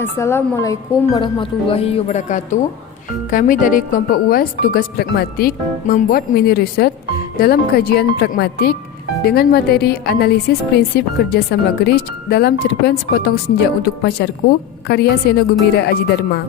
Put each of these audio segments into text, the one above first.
Assalamualaikum warahmatullahi wabarakatuh. Kami dari kelompok UAS tugas pragmatik membuat mini riset dalam kajian pragmatik dengan materi analisis prinsip kerjasama GRIJ dalam cerpen Sepotong Senja untuk Pacarku karya Seno Gumira Aji Dharma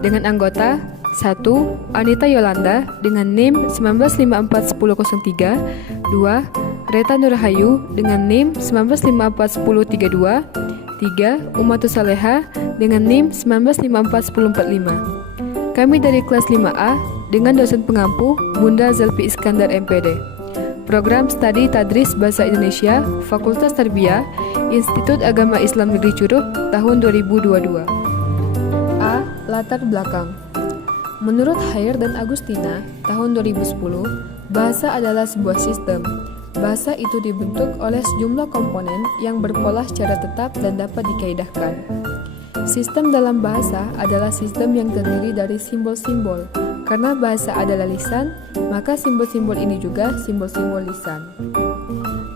dengan anggota 1. Anita Yolanda dengan NIM 19541003. 2. Reta Nurhayu dengan NIM 19541032. 3. Umatus Saleha dengan NIM 19541045. Kami dari kelas 5A dengan dosen pengampu Bunda Zalfi Iskandar MPD. Program Studi Tadris Bahasa Indonesia Fakultas Tarbiyah Institut Agama Islam Negeri Curup tahun 2022. A. Latar belakang. Menurut Hair dan Agustina tahun 2010, bahasa adalah sebuah sistem. Bahasa itu dibentuk oleh sejumlah komponen yang berpola secara tetap dan dapat dikaidahkan. Sistem dalam bahasa adalah sistem yang terdiri dari simbol-simbol. Karena bahasa adalah lisan, maka simbol-simbol ini juga simbol-simbol lisan.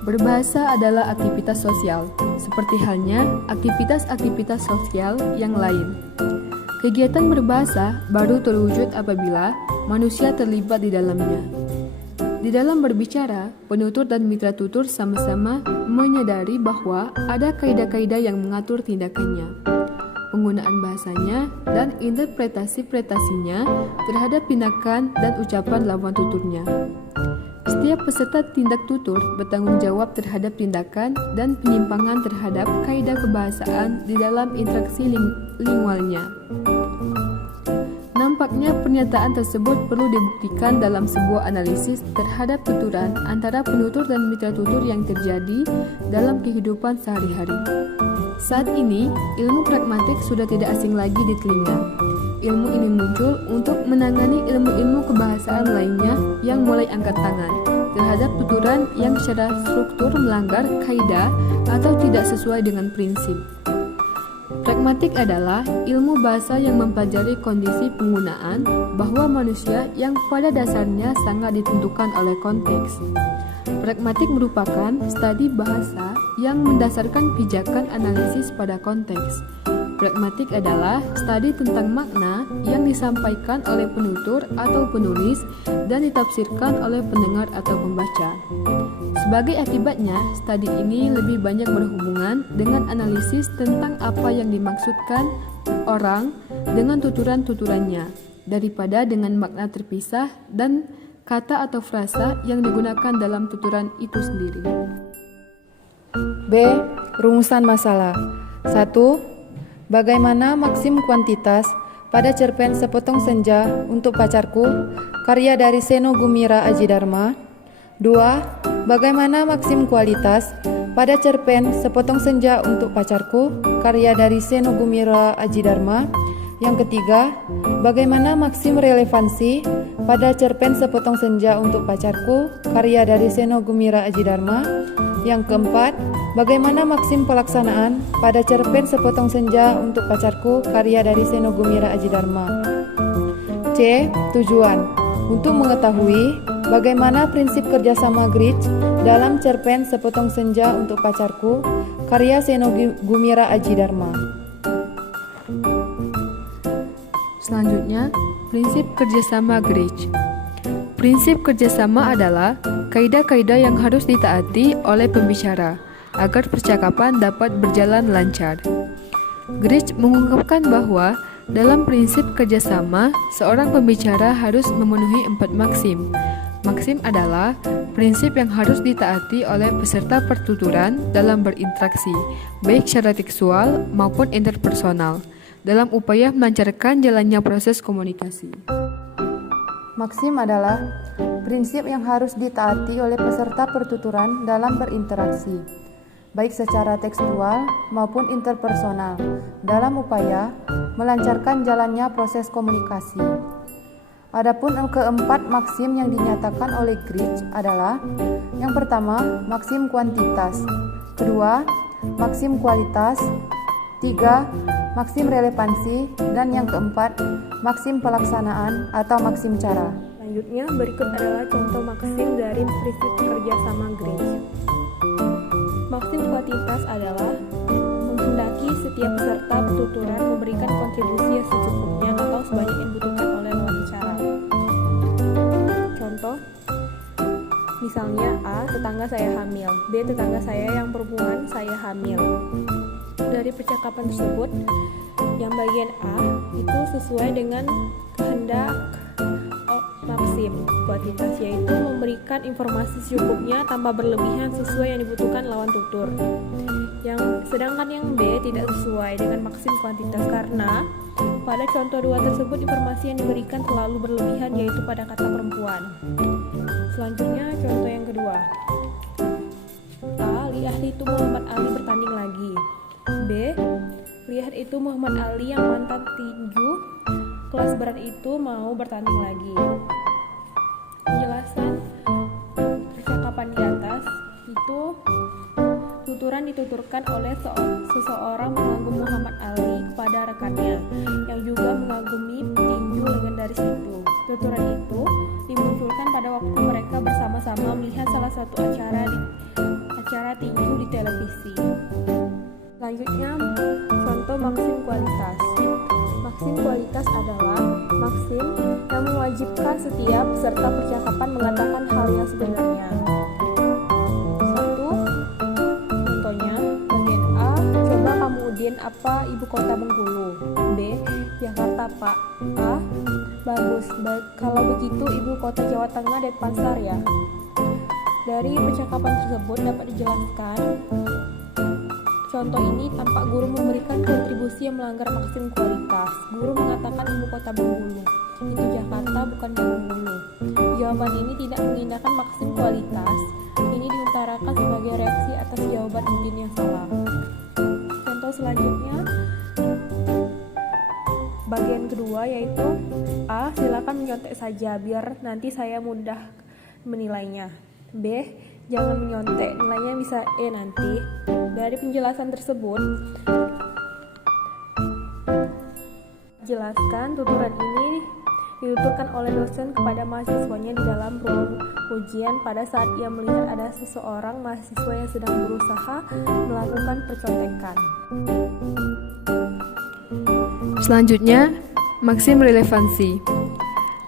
Berbahasa adalah aktivitas sosial, seperti halnya aktivitas-aktivitas sosial yang lain. Kegiatan berbahasa baru terwujud apabila manusia terlibat di dalamnya. Di dalam berbicara, penutur dan mitra tutur sama-sama menyadari bahwa ada kaidah-kaidah yang mengatur tindakannya, penggunaan bahasanya, dan interpretasi-pretasinya terhadap tindakan dan ucapan lawan tuturnya. Setiap peserta tindak tutur bertanggung jawab terhadap tindakan dan penyimpangan terhadap kaidah kebahasaan di dalam interaksi lingualnya. Nampaknya pernyataan tersebut perlu dibuktikan dalam sebuah analisis terhadap tuturan antara penutur dan mitra tutur yang terjadi dalam kehidupan sehari-hari. Saat ini, ilmu pragmatik sudah tidak asing lagi di telinga. Ilmu ini muncul untuk menangani ilmu-ilmu kebahasaan lainnya yang mulai angkat tangan terhadap tuturan yang secara struktur melanggar kaidah atau tidak sesuai dengan prinsip. Pragmatik adalah ilmu bahasa yang mempelajari kondisi penggunaan bahwa manusia yang pada dasarnya sangat ditentukan oleh konteks. Pragmatik merupakan studi bahasa yang mendasarkan pijakan analisis pada konteks. Pragmatik adalah studi tentang makna yang disampaikan oleh penutur atau penulis dan ditafsirkan oleh pendengar atau pembaca. Sebagai akibatnya, studi ini lebih banyak berhubungan dengan analisis tentang apa yang dimaksudkan orang dengan tuturan-tuturannya daripada dengan makna terpisah dan kata atau frasa yang digunakan dalam tuturan itu sendiri. B. Rumusan masalah. 1. Bagaimana maksim kuantitas pada cerpen Sepotong Senja untuk Pacarku karya dari Seno Gumira Aji Dharma. 2. Bagaimana maksim kualitas pada cerpen Sepotong Senja untuk Pacarku karya dari Seno Gumira Aji Dharma. Yang ketiga, bagaimana maksim relevansi pada cerpen Sepotong Senja untuk Pacarku karya dari Seno Gumira Aji Dharma. Yang keempat, bagaimana maksim pelaksanaan pada cerpen Sepotong Senja untuk Pacarku karya dari Seno Gumira Aji Dharma. C. Tujuan untuk mengetahui bagaimana prinsip kerjasama GRIJ dalam cerpen Sepotong Senja untuk Pacarku karya Seno Gumira Aji Dharma. Selanjutnya, prinsip kerjasama GRIJ. Prinsip kerjasama adalah kaidah-kaidah yang harus ditaati oleh pembicara agar percakapan dapat berjalan lancar. GRIJ mengungkapkan bahwa dalam prinsip kerjasama, seorang pembicara harus memenuhi 4 maksim. Maksim adalah prinsip yang harus ditaati oleh peserta pertuturan dalam berinteraksi, baik secara tekstual maupun interpersonal, dalam upaya melancarkan jalannya proses komunikasi. Maksim adalah prinsip yang harus ditaati oleh peserta pertuturan dalam berinteraksi, baik secara tekstual maupun interpersonal, dalam upaya melancarkan jalannya proses komunikasi. Adapun keempat maksim yang dinyatakan oleh GRIJ adalah: yang pertama, maksim kuantitas; kedua, maksim kualitas; tiga, maksim relevansi; dan yang keempat, maksim pelaksanaan atau maksim cara. Selanjutnya, berikut adalah contoh maksim dari prinsip kerjasama GRIJ. Maksim kuantitas adalah menghendaki setiap peserta tuturan memberikan Misalnya A, tetangga saya hamil. B, tetangga saya yang perempuan, saya hamil. Dari percakapan tersebut, yang bagian A itu sesuai dengan kehendak maksim kuantitas, yaitu memberikan informasi secukupnya tanpa berlebihan sesuai yang dibutuhkan lawan tutur. Sedangkan yang B tidak sesuai dengan maksim kuantitas karena pada contoh 2 tersebut informasi yang diberikan terlalu berlebihan, yaitu pada kata perempuan. Selanjutnya contoh yang kedua. A, lihat itu Muhammad Ali bertanding lagi. B, lihat itu Muhammad Ali yang mantan tinju kelas berat itu mau bertanding lagi. Penjelasan percakapan di atas itu tuturan dituturkan oleh seseorang mengagumi Muhammad Ali kepada rekannya yang juga mengagumi tinju legendaris itu. Tuturan itu dimunculkan pada waktu mereka bersama-sama melihat salah satu acara tinju di televisi. Selanjutnya, contoh maksim kualitas. Maksim kualitas adalah maksim yang mewajibkan setiap peserta percakapan mengatakan hal yang sebenarnya. Contohnya, bagian A, coba kamu Udin, apa ibu kota Bengkulu? B, Jakarta Pak. A, bagus, kalau begitu ibu kota Jawa Tengah Denpasar ya. Dari percakapan tersebut dapat dijelaskan, contoh ini tampak guru memberikan kontribusi yang melanggar maksim kualitas. Guru mengatakan ibu kota Bengkulu, itu Jakarta bukan Bengkulu. Jawaban ini tidak mengindahkan maksim kualitas. Ini diutarakan sebagai reaksi atas jawaban Udin yang salah. Contoh selanjutnya, bagian kedua yaitu A, silakan menyontek saja biar nanti saya mudah menilainya. B, jangan menyontek, nilainya bisa E nanti. Dari penjelasan tersebut, jelaskan tuturan ini dituturkan oleh dosen kepada mahasiswanya di dalam ruang ujian pada saat ia melihat ada seseorang mahasiswa yang sedang berusaha melakukan percontekan. Selanjutnya, maksim relevansi.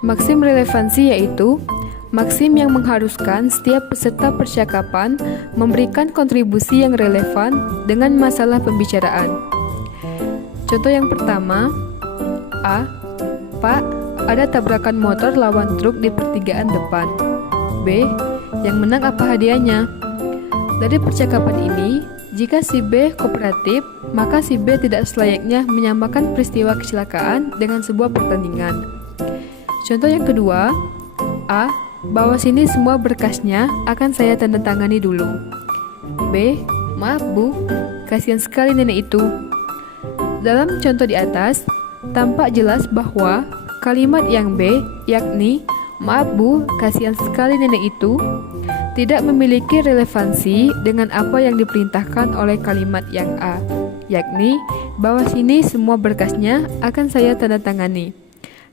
Maksim relevansi yaitu maksim yang mengharuskan setiap peserta percakapan memberikan kontribusi yang relevan dengan masalah pembicaraan. Contoh yang pertama, A, Pak, ada tabrakan motor lawan truk di pertigaan depan. B, yang menang apa hadiahnya? Dari percakapan ini, jika si B kooperatif, maka si B tidak selayaknya menyamakan peristiwa kecelakaan dengan sebuah pertandingan. Contoh yang kedua, A, bawa sini semua berkasnya, akan saya tanda tangani dulu. B, maaf Bu, kasihan sekali nenek itu. Dalam contoh di atas, tampak jelas bahwa kalimat yang B, yakni maaf Bu, kasihan sekali nenek itu, tidak memiliki relevansi dengan apa yang diperintahkan oleh kalimat yang A, yakni bawa sini semua berkasnya, akan saya tanda tangani.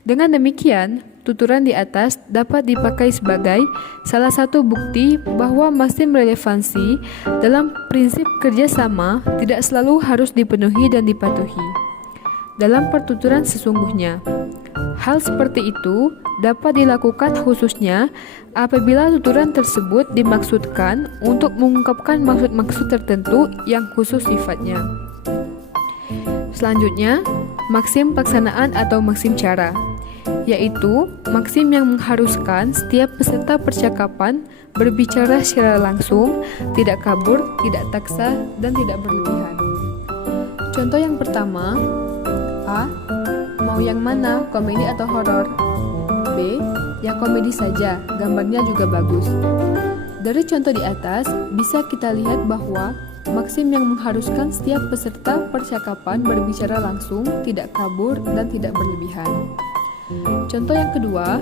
Dengan demikian, tuturan di atas dapat dipakai sebagai salah satu bukti bahwa maksim relevansi dalam prinsip kerjasama tidak selalu harus dipenuhi dan dipatuhi dalam pertuturan sesungguhnya. Hal seperti itu dapat dilakukan khususnya apabila tuturan tersebut dimaksudkan untuk mengungkapkan maksud-maksud tertentu yang khusus sifatnya. Selanjutnya, maksim pelaksanaan atau maksim cara, yaitu maksim yang mengharuskan setiap peserta percakapan berbicara secara langsung, tidak kabur, tidak taksa, dan tidak berlebihan. Contoh yang pertama, A, mau yang mana, komedi atau horor? B, yang komedi saja, gambarnya juga bagus. Dari contoh di atas, bisa kita lihat bahwa maksim yang mengharuskan setiap peserta percakapan berbicara langsung, tidak kabur, dan tidak berlebihan. Contoh yang kedua,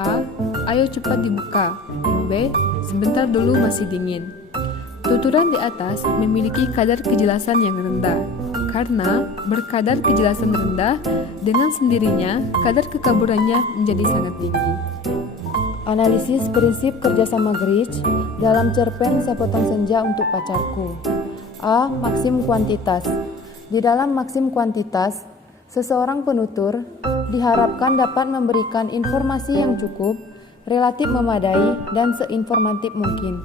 A, ayo cepat dibuka. B, sebentar dulu masih dingin. Tuturan di atas memiliki kadar kejelasan yang rendah. Karena berkadar kejelasan rendah, dengan sendirinya kadar kekaburannya menjadi sangat tinggi. Analisis prinsip kerjasama Grich dalam cerpen Sepotong Senja untuk Pacarku. A, maksim kuantitas. Di dalam maksim kuantitas, seseorang penutur diharapkan dapat memberikan informasi yang cukup, relatif memadai, dan seinformatif mungkin.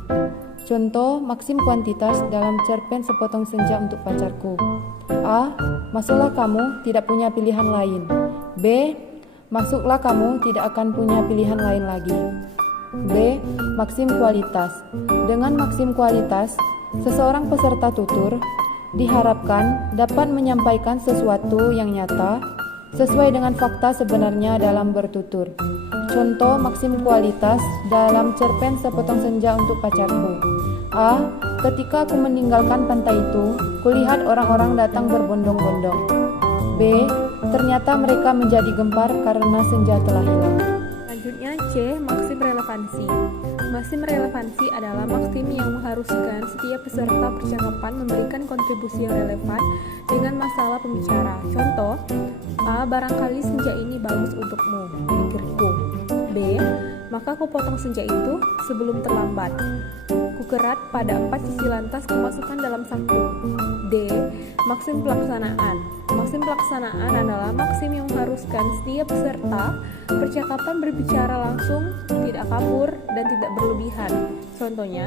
Contoh maksim kuantitas dalam cerpen Sepotong Senja untuk Pacarku. A. Masuklah kamu, tidak punya pilihan lain. B. Masuklah kamu, tidak akan punya pilihan lain lagi. B. Maksim kualitas. Dengan maksim kualitas, seseorang peserta tutur diharapkan dapat menyampaikan sesuatu yang nyata sesuai dengan fakta sebenarnya dalam bertutur. Contoh maksim kualitas dalam cerpen Sepotong Senja untuk Pacarku. A. Ketika aku meninggalkan pantai itu, kulihat orang-orang datang berbondong-bondong. B. Ternyata mereka menjadi gempar karena senja telah hilang. Selanjutnya C. Maksim relevansi. Maksim relevansi adalah maksim yang mengharuskan setiap peserta percakapan memberikan kontribusi yang relevan dengan masalah pembicara. Contoh, A. Barangkali senja ini bagus untukmu, pikirku. B. Maka ku potong senja itu sebelum terlambat. Ku kerat pada 4 sisi lantas kumasukkan dalam saku. D. Maksim pelaksanaan. Maksim pelaksanaan adalah maksim yang mengharuskan setiap peserta percakapan berbicara langsung, tidak kabur, dan tidak berlebihan. Contohnya,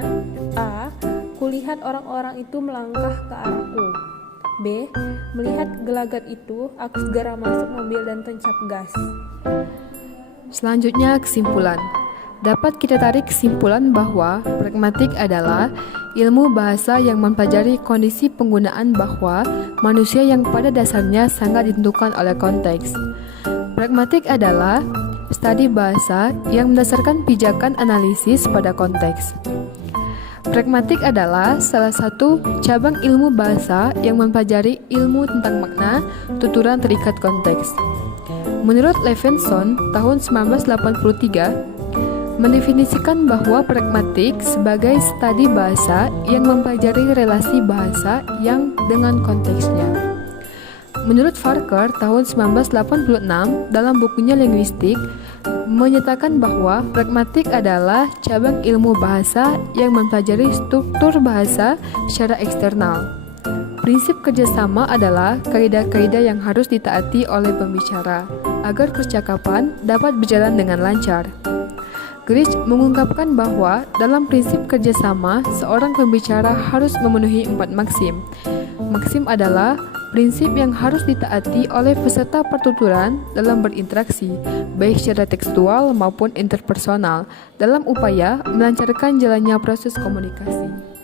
A. Kulihat orang-orang itu melangkah ke arahku. B. Melihat gelagat itu, aku segera masuk mobil dan tancap gas. Selanjutnya kesimpulan. Dapat kita tarik kesimpulan bahwa pragmatik adalah ilmu bahasa yang mempelajari kondisi penggunaan bahwa manusia yang pada dasarnya sangat ditentukan oleh konteks. Pragmatik adalah studi bahasa yang berdasarkan pijakan analisis pada konteks. Pragmatik adalah salah satu cabang ilmu bahasa yang mempelajari ilmu tentang makna tuturan terikat konteks. Menurut Levinson tahun 1983, mendefinisikan bahwa pragmatik sebagai studi bahasa yang mempelajari relasi bahasa yang dengan konteksnya. Menurut Farquhar tahun 1986 dalam bukunya Linguistik menyatakan bahwa pragmatik adalah cabang ilmu bahasa yang mempelajari struktur bahasa secara eksternal. Prinsip kerjasama adalah kaidah-kaidah yang harus ditaati oleh pembicara agar percakapan dapat berjalan dengan lancar. Grich mengungkapkan bahwa dalam prinsip kerjasama, seorang pembicara harus memenuhi 4 maksim. Maksim adalah prinsip yang harus ditaati oleh peserta pertuturan dalam berinteraksi, baik secara tekstual maupun interpersonal, dalam upaya melancarkan jalannya proses komunikasi.